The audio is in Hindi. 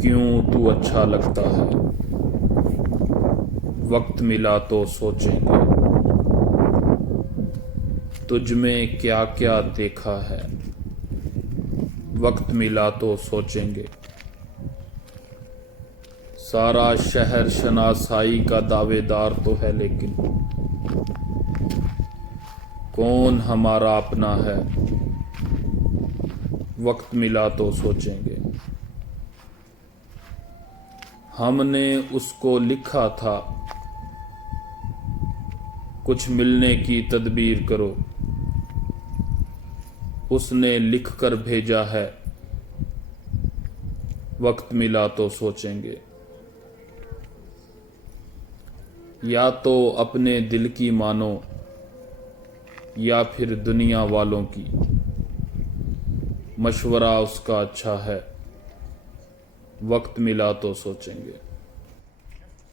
क्यों तू अच्छा लगता है, वक्त मिला तो सोचेंगे। तुझ में क्या क्या देखा है, वक्त मिला तो सोचेंगे। सारा शहर शनासाई का दावेदार तो है, लेकिन कौन हमारा अपना है, वक्त मिला तो सोचेंगे। हमने उसको लिखा था, कुछ मिलने की तदबीर करो। उसने लिख कर भेजा है, वक्त मिला तो सोचेंगे। या तो अपने दिल की मानो या फिर दुनिया वालों की, मशवरा उसका अच्छा है, वक्त मिला तो सोचेंगे।